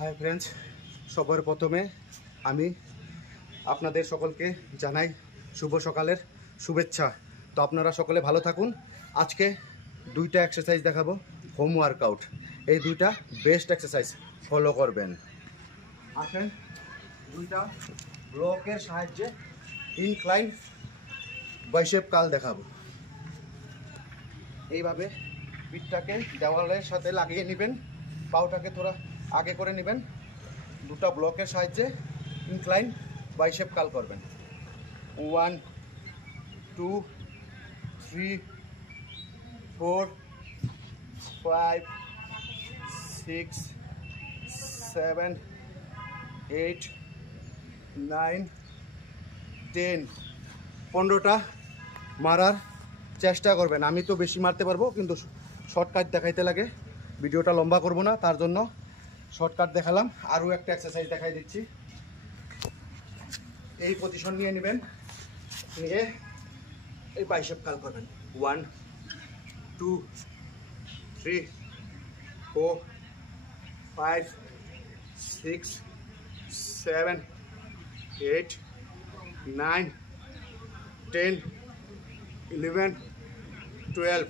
Hi friends, সবার প্রথমে আমি আপনাদের সকলকে জানাই শুভ সকালের শুভেচ্ছা। তো আপনারা সকলে ভালো থাকুন। আজকে দুইটা এক্সারসাইজ দেখাবো, হোম ওয়ার্কআউট। এই দুইটা বেস্ট এক্সারসাইজ ফলো করবেন। আসেন, দুইটা ব্লকের সাহায্যে ইনক্লাইন বাইসেপ কাল দেখাবো। এইভাবে পিঠটাকে দেওয়ালের সাথে লাগিয়ে নেবেন, পাউটাকে থোড়া আগে করে নেবেন, দুটা ব্লকের সাহায্যে ইনক্লাইন বাইসেপ কাল করবেন। 1 2 3 4 5 6 7 8 9 10 15টা মারার চেষ্টা করবেন। আমি তো বেশি মারতে পারবো, কিন্তু শর্টকাট দেখাইতে লাগে, ভিডিওটা লম্বা করব না, তার জন্য শর্টকাট দেখালাম। আরও একটা এক্সারসাইজ দেখাই দিচ্ছি। এই পজিশন নিয়ে নেবেন, নিয়ে এই বাইসেপ কাল করবেন। 1 2 3 4 5 6 7 8 9 10 11 12